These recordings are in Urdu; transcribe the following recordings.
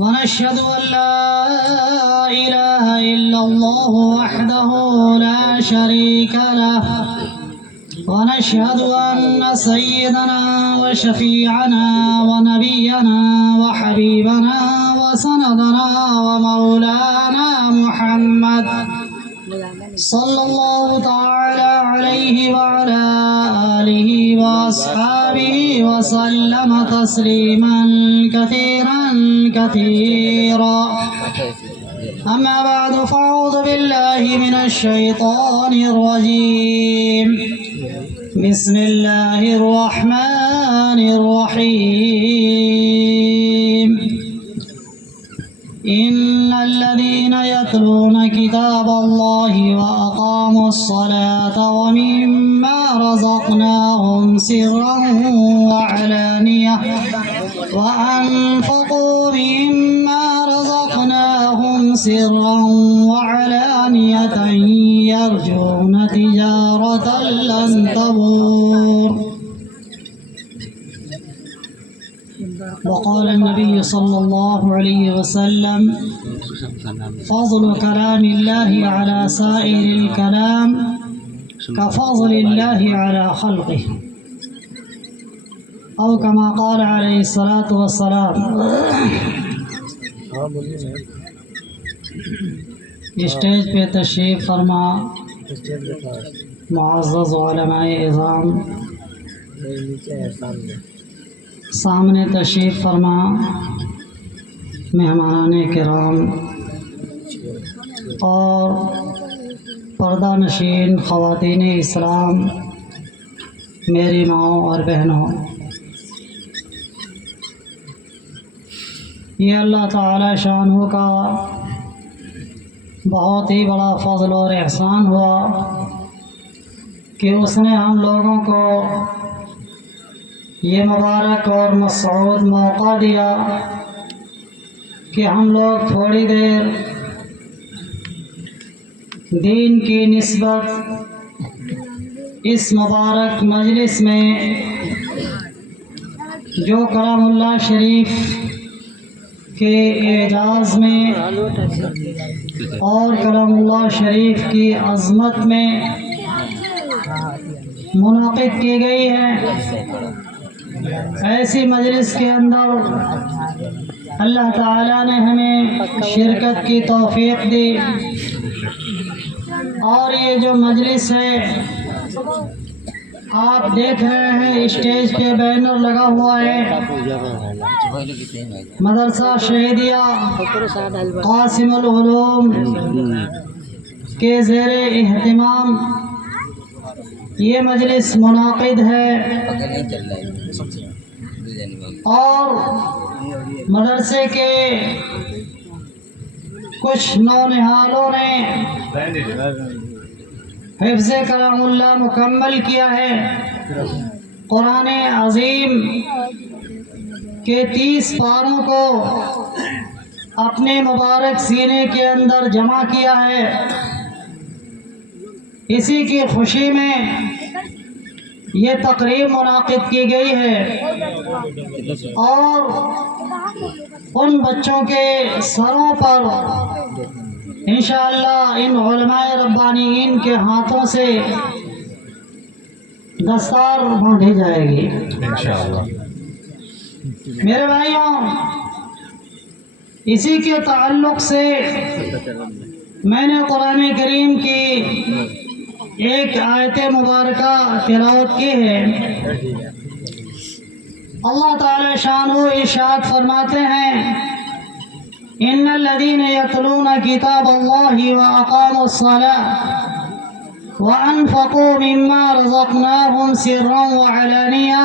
ونشهد أن لا إله إلا الله وحده لا شريك له ونشهد أن سيدنا وشفيعنا ونبينا وحبيبنا وسندنا ومولانا محمد صلى الله تعالى عليه وعلى آله وأصحابه وسلم تسليما كثيرا كثيرا. أما بعد، فأعوذ بالله من الشيطان الرجيم. بسم الله الرحمن الرحيم. إن الذين يتلون كتاب الله وأقاموا الصلاة ومما رزقناهم سرا وعلانية وأنفقوا مما رزقناهم سرا وعلانية يرجون تجارة لن تبور. وقال النبي صلى الله عليه وسلم: فضل كلام الله على سائر الكلام كفضل الله على خلقه، أو كما قال عليه الصلاة والسلام. اسٹیج پہ تشریف فرما معزز علماء اعظام، سامنے تشریف فرما مہمان کرام اور پردہ نشین خواتین اسلام، میری ماؤں اور بہنوں، یہ اللہ تعالی شانہ کا بہت ہی بڑا فضل اور احسان ہوا کہ اس نے ہم لوگوں کو یہ مبارک اور مسعود موقع دیا کہ ہم لوگ تھوڑی دیر دین کی نسبت اس مبارک مجلس میں جو کلام اللہ شریف کے اعجاز میں اور کلام اللہ شریف کی عظمت میں منعقد کی گئی ہے، ایسی مجلس کے اندر اللہ تعالیٰ نے ہمیں شرکت کی توفیق دی، اور یہ جو مجلس ہے آپ دیکھ رہے ہیں اسٹیج پہ بینر لگا ہوا ہے، مدرسہ شہیدیہ قاسم العلوم کے زیر اہتمام یہ مجلس منعقد ہے، اور مدرسے کے کچھ نونہالوں نے حفظ کلام اللہ مکمل کیا ہے، قرآن عظیم کے 30 پاروں کو اپنے مبارک سینے کے اندر جمع کیا ہے۔ اسی کی خوشی میں یہ تقریب منعقد کی گئی ہے، اور ان بچوں کے سروں پر انشاءاللہ ان علماء ربانیین کے ہاتھوں سے دستار باندھی جائے گی انشاءاللہ۔ میرے بھائیوں، اسی کے تعلق سے میں نے قرآن کریم کی ایک آیت مبارکہ تلاوت کی ہے۔ اللہ تعالی شانہ ارشاد فرماتے ہیں: ان الذين يتلون كتاب الله واقاموا الصلاة وانفقوا مما رزقناهم سرا وعلانية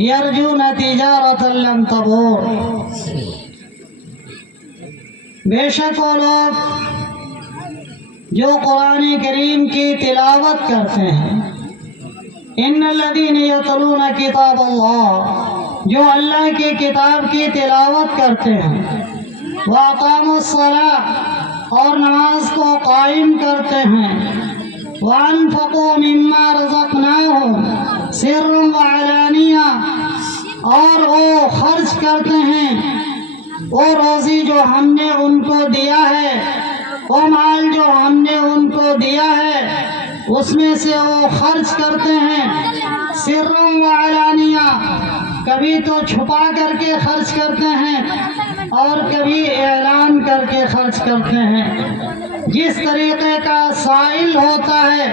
يرجون تجارة لن تبور۔ بے شک وہ لوگ جو قرآن کریم کی تلاوت کرتے ہیں، ان الذین یتلون کتاب اللہ، جو اللہ کی کتاب کی تلاوت کرتے ہیں، واقاموا الصلاۃ، اور نماز کو قائم کرتے ہیں، وانفقوا مما رزقناہم سرا وعلانیہ، اور وہ خرچ کرتے ہیں وہ روزی جو ہم نے ان کو دیا ہے، وہ مال جو ہم نے ان کو دیا ہے، اس میں سے وہ خرچ کرتے ہیں، سرا وعلانیہ، کبھی تو چھپا کر کے خرچ کرتے ہیں اور کبھی اعلان کر کے خرچ کرتے ہیں۔ جس طریقے کا سائل ہوتا ہے،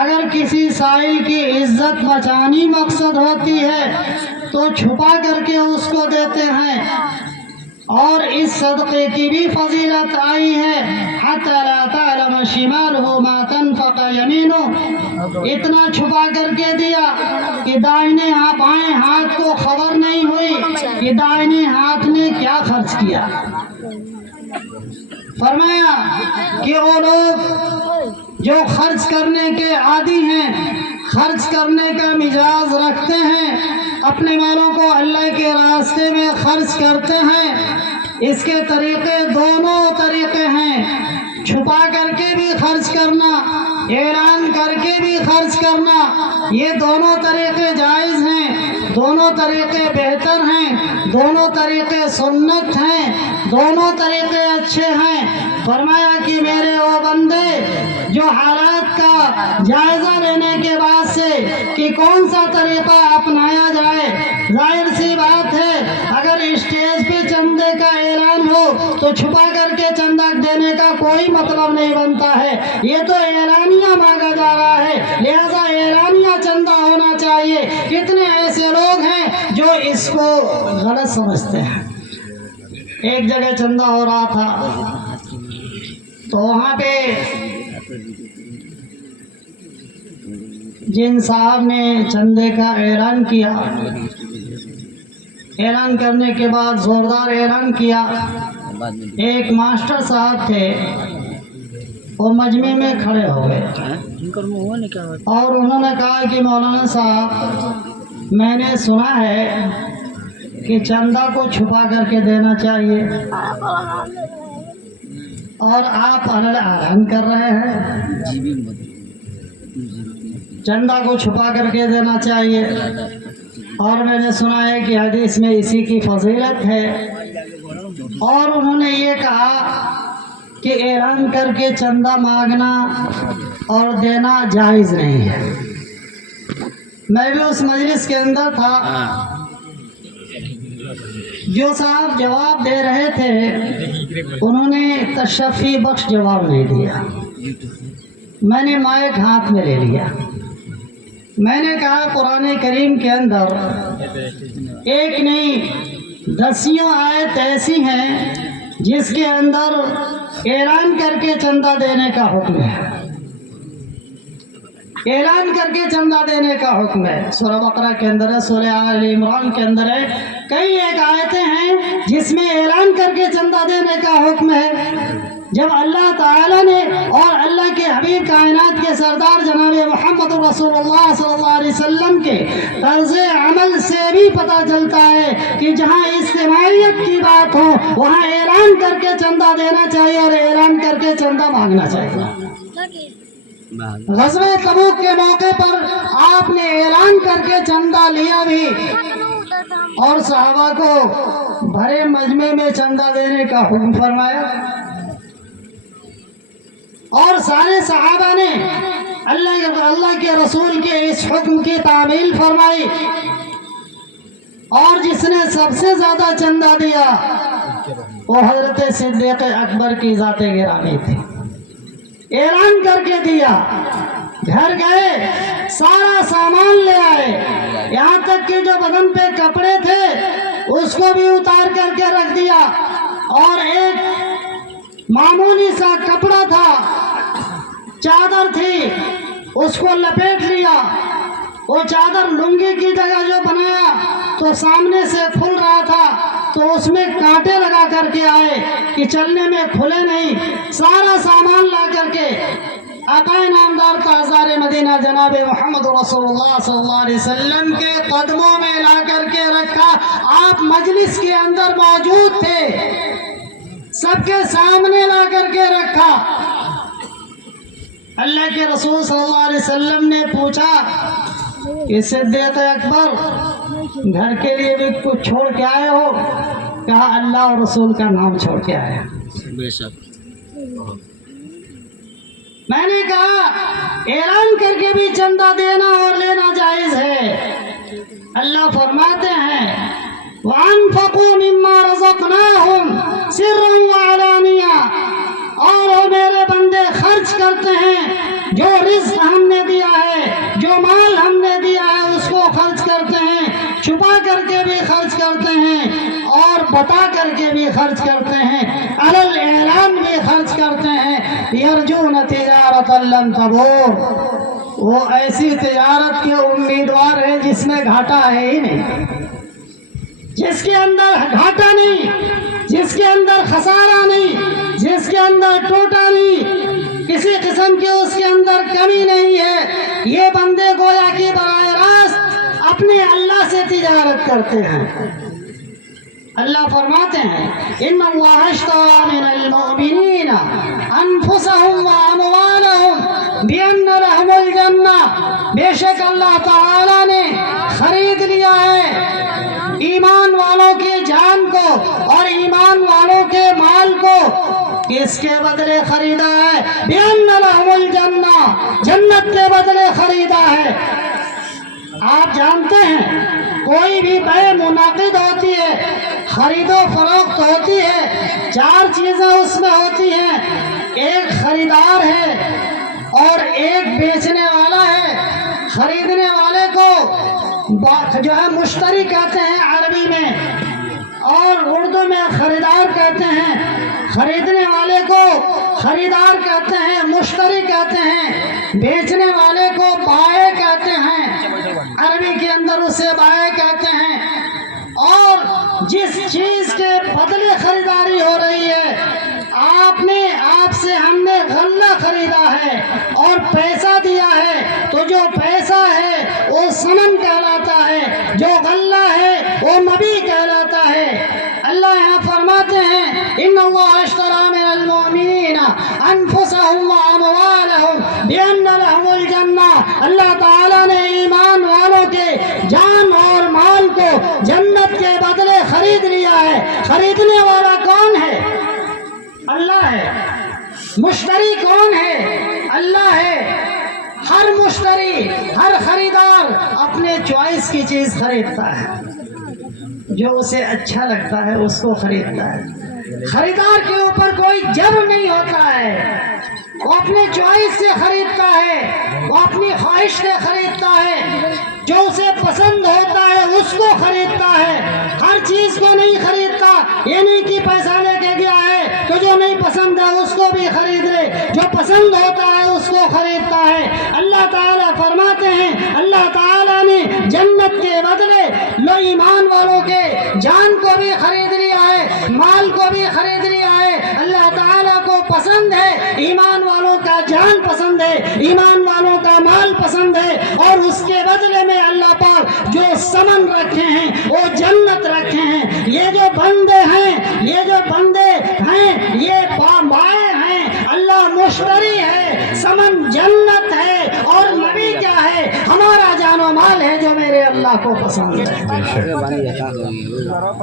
اگر کسی سائل کی عزت بچانی مقصد ہوتی ہے تو چھپا کر کے اس کو دیتے ہیں، اور اس صدقے کی بھی فضیلت آئی ہے، حتی لا تعلم شمالہ ما تنفق یمینہ، اتنا چھپا کر کے دیا کہ دائیں ہاتھ کو خبر نہیں ہوئی کہ دائیں ہاتھ نے کیا خرچ کیا۔ فرمایا کہ وہ لوگ جو خرچ کرنے کے عادی ہیں، خرچ کرنے کا مزاج رکھتے ہیں، اپنے مالوں کو اللہ کے راستے میں خرچ کرتے ہیں، اس کے طریقے دونوں طریقے ہیں، چھپا کر کے بھی خرچ کرنا، اعلان کر کے بھی خرچ کرنا، یہ دونوں طریقے جائز ہیں، دونوں طریقے بہتر ہیں، دونوں طریقے سنت ہیں، دونوں طریقے اچھے ہیں۔ فرمایا کہ میرے وہ بندے جو حالات کا جائزہ لینے کے بعد سے کہ کون سا طریقہ اپنایا جائے، ظاہر سی بات ہے اگر اسٹیج پہ چندے کا اعلان ہو تو چھپا کر کے چندہ دینے کا کوئی مطلب نہیں بنتا ہے، یہ تو اعلانیہ مانگا جا رہا ہے، لہذا اعلانیہ چندہ ہونا چاہیے۔ کتنے ایسے لوگ ہیں جو اس کو غلط سمجھتے ہیں۔ ایک جگہ چندہ ہو رہا تھا تو وہاں پہ جن صاحب نے چندے کا اعلان کیا، اعلان کرنے کے بعد زوردار اعلان کیا، ایک ماسٹر صاحب تھے وہ مجمع میں کھڑے ہو گئے اور انہوں نے کہا کہ مولانا صاحب میں نے سنا ہے کہ چندہ کو چھپا کر کے دینا چاہیے اور آپ اعلان کر رہے ہیں چندہ کو چھپا کر کے دینا چاہیے، اور میں نے سنا ہے کہ حدیث میں اسی کی فضیلت ہے، اور انہوں نے یہ کہا کہ اعلان کر کے چندہ مانگنا اور دینا جائز نہیں ہے۔ میں بھی اس مجلس کے اندر تھا، جو صاحب جواب دے رہے تھے انہوں نے تشفی بخش جواب نہیں دیا۔ میں نے مائک ہاتھ میں لے لیا، میں نے کہا قرآن کریم کے اندر ایک نہیں دسیوں آیت ایسی ہیں جس کے اندر اعلان کر کے چندہ دینے کا حکم ہے، اعلان کر کے چندہ دینے کا حکم ہے۔ سورہ بقرہ کے اندر ہے، سورہ آل عمران کے اندر ہے، کئی ایک آیتیں ہیں جس میں اعلان کر کے چندہ دینے کا حکم ہے۔ جب اللہ تعالیٰ نے اور اللہ کے حبیب کائنات کے سردار جناب محمد رسول اللہ صلی اللہ علیہ وسلم کے طرز عمل سے بھی پتہ چلتا ہے کہ جہاں اجتماعیت کی بات ہو وہاں اعلان کر کے چندہ دینا چاہیے اور اعلان کر کے چندہ مانگنا چاہیے۔ غزوہ تبوک کے موقع پر آپ نے اعلان کر کے چندہ لیا بھی اور صحابہ کو بھرے مجمع میں چندہ دینے کا حکم فرمایا، اور سارے صحابہ نے اللہ کے رسول کے اس حکم کی تعمیل فرمائی، اور جس نے سب سے زیادہ چندہ دیا وہ حضرت صدیق اکبر کی ذات گرامی تھی۔ اعلان کر کے دیا، گھر گئے، سارا سامان لے آئے، یہاں تک کہ جو بدن پہ کپڑے تھے اس کو بھی اتار کر کے رکھ دیا، اور ایک معمولی سا کپڑا تھا، چادر تھی، اس کو لپیٹ لیا۔ وہ چادر لنگی کی جگہ جو بنایا تو سامنے سے کھل رہا تھا تو اس میں کانٹے لگا کر کے آئے کہ چلنے میں کھلے نہیں۔ سارا سامان لا کر کے آقا نامدار تاجدار مدینہ جناب محمد رسول اللہ صلی اللہ علیہ وسلم کے قدموں میں لا کر کے رکھا۔ آپ مجلس کے اندر موجود تھے، سب کے سامنے لا کر کے رکھا۔ اللہ کے رسول صلی اللہ علیہ وسلم نے پوچھا کہ صدیق اکبر گھر کے لیے بھی کچھ چھوڑ کے آئے ہو؟ کہا اللہ اور رسول کا نام چھوڑ کے آئے۔ بے شک۔ میں نے کہا اعلان کر کے بھی چندہ دینا اور لینا جائز ہے۔ اللہ فرماتے ہیں وَأَنفَقُوا مِمَّا رَزَقْنَاهُمْ سِرًّا وَعَلَانِيَةً، اور وہ میرے بندے خرچ کرتے ہیں جو رزق ہم نے دیا ہے، جو مال ہم نے دیا ہے اس کو خرچ کرتے ہیں، چھپا کر کے بھی خرچ کرتے ہیں اور بتا کر کے بھی خرچ کرتے ہیں، علی الاعلان بھی خرچ کرتے ہیں۔ یرجون تجارت لن تبور، وہ ایسی تجارت کے امیدوار ہیں جس میں گھاٹا ہے ہی نہیں، جس کے اندر گھاٹا نہیں، جس کے اندر خسارہ نہیں، جس کے اندر ٹوٹا نہیں، کسی قسم کی اس کے اندر کمی نہیں ہے۔ یہ بندے گویا کہ براہ راست اپنے اللہ سے تجارت کرتے ہیں۔ اللہ فرماتے ہیں ان اللہ اشتری من المؤمنین انفسهم واموالهم بان لهم الجنہ، بے شک اللہ تعالی نے خرید لیا ہے ایمان والوں کی جان کو اور ایمان والوں کے مال کو، اس کے بدلے خریدا ہے بان لهم الجنہ، جنت کے بدلے خریدا ہے۔ آپ جانتے ہیں کوئی بھی بے منعقد ہوتی ہے، خرید و فروخت ہوتی ہے، چار چیزیں اس میں ہوتی ہیں، ایک خریدار ہے اور ایک بیچنے والا ہے۔ خریدنے والے کو جو ہے مشتری کہتے ہیں عربی میں، اور اردو میں خریدار کہتے ہیں۔ خریدنے والے کو خریدار کہتے ہیں، مشتری کہتے ہیں، بیچنے والے کو بائع کہتے ہیں، عربی کے اندر اسے بائع کہتے ہیں۔ اور جس چیز کے بدلے خریداری ہو رہی ہے، آپ سے ہم نے غلہ خریدا ہے اور پیسہ دیا ہے، تو جو پیسہ ہے وہ ثمن کہلاتا ہے، جو غلہ ہے وہ مبیع کہلاتا ہے۔ اللہ یہاں فرماتے ہیں ان اللہ اشتری من المؤمنین انفسهم واموالهم بان لهم الجنہ، اللہ تعالیٰ نے ایمان والوں کے جان اور مال کو جنت کے بدلے خرید لیا ہے۔ خریدنے والا کون ہے؟ اللہ ہے۔ مشتری کون ہے؟ اللہ ہے۔ ہر مشتری، ہر خریدار اپنے چوائس کی چیز خریدتا ہے، جو اسے اچھا لگتا ہے اس کو خریدتا ہے۔ خریدار کے اوپر کوئی جبر نہیں ہوتا ہے، وہ اپنے چوائس سے خریدتا ہے، وہ اپنی خواہش سے خریدتا ہے، جو اسے پسند ہوتا ہے اس کو خریدتا ہے۔ ہر چیز کو نہیں خریدتا، یہ نہیں کہ پیسہ لے کے گیا ہے تو جو نہیں پسند ہے اس کو بھی خرید لے، جو پسند ہوتا ہے اس کو خریدتا ہے۔ اللہ تعالیٰ فرماتے ہیں اللہ تعالیٰ نے جنت کے بدلے ایمان والوں کے جان کو بھی خرید لیا ہے، مال کو بھی خرید لیا ہے۔ اللہ تعالیٰ کو پسند ہے ایمان والوں کا جان پسند ہے، ایمان والوں کا مال پسند ہے، اور اس کے بدلے میں اللہ پاک جو ثمن رکھے ہیں وہ جنت رکھے ہیں۔ یہ جو بندے ہیں، یہ جو بندے ہیں، یہ بائع ہیں، اللہ مشتری ہے، ثمن جنت ہے، اور نبی کیا ہے؟ ہمارا جان و مال ہے جو میرے اللہ کو پسند ہے۔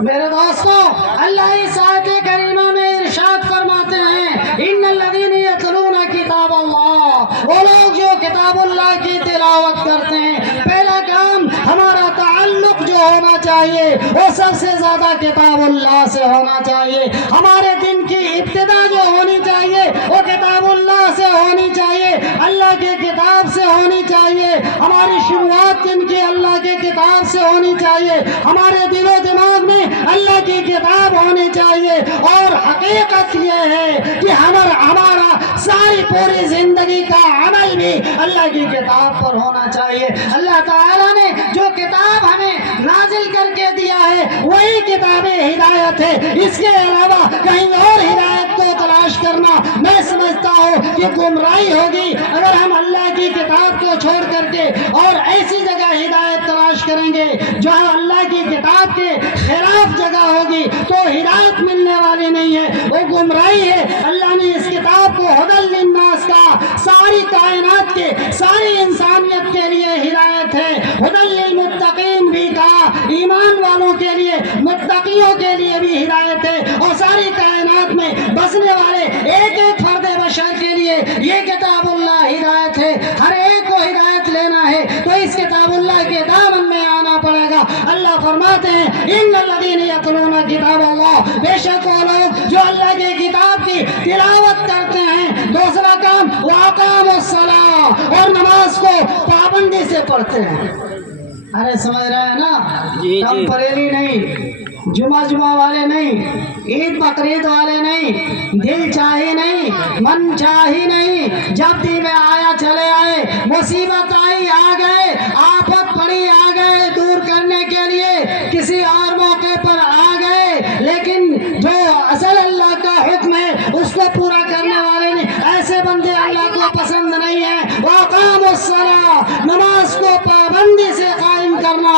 میرے دوستو، اللہ اس آیت کریمہ میں ارشاد فرماتے ہیں ان الذین یتلون کتاب اللہ، وہ لوگ جو کتاب اللہ کی تلاوت کرتے ہیں، پہلا کام ہمارا تعلق جو ہونا چاہیے وہ سب سے زیادہ کتاب اللہ سے ہونا چاہیے۔ ہمارے دن کی ابتدا جو ہونی چاہیے وہ کتاب اللہ سے ہونی چاہیے، اللہ کے کتاب سے ہونی چاہیے۔ ہماری شروعات دن کی اللہ کے کتاب سے ہونی چاہیے، ہمارے دل و دماغ میں اللہ کی کتاب ہونی چاہیے۔ اور حقیقت یہ ہے کہ ہمارا ساری پوری زندگی کا عمل بھی اللہ کی کتاب پر ہونا چاہیے۔ اللہ تعالیٰ نے جو کتاب ہمیں نازل کر کے دیا ہے وہی کتاب ہدایت ہے، اس کے علاوہ کہیں اور ہدایت کو تلاش کرنا میں سمجھتا ہوں کہ گمراہی ہوگی۔ اگر ہم اللہ کی کتاب کو چھوڑ کر کے اور ایسی جگہ ہدایت تلاش کریں گے جو اللہ کی کتاب کے خلاف جگہ ہوگی تو ہدایت ملنے والی نہیں ہے، وہ گمراہی ہے۔ اللہ نے اس کتاب کو ہدی للناس کا، ساری کائنات کے، ساری انسانیت کے لیے ہدایت ہے۔ ہدی للمتقین بھی کہا، ایمان والوں کے لیے، متقیوں کے لیے بھی ہدایت ہے، اور ساری کائنات میں بسنے والے ایک ایک فرد بشر کے لیے یہ کتاب اللہ ہدایت ہے۔ ہر ایک کو ہدایت لینا ہے تو اس کتاب اللہ کے دامن میں آنا پڑے گا۔ اللہ فرماتے ہیں ان الذین یتلون کتاب اللہ، بے شک وہ لوگ جو اللہ کی کتاب کی تلاوت کرتے ہیں، دوسرا کام واقاموا الصلاۃ، اور نماز کو پابندی سے پڑھتے ہیں۔ ارے سمجھ رہے ہیں نا؟ ٹمپریری نہیں، جمعہ والے نہیں، عید بقرعید والے نہیں، دل چاہی نہیں، من چاہی نہیں، جب دل میں آیا چلے آئے، مصیبت آئی آ گئے، آفت پڑی آ گئے، دور کرنے کے لیے کسی اور موقع پر آ گئے، لیکن جو اصل اللہ کا حکم ہے اس کو پورا کرنے والے نہیں، ایسے بندے اللہ کو پسند نہیں ہیں۔ واقاموا الصلاۃ، نماز کو پابندی سے قائم کرنا۔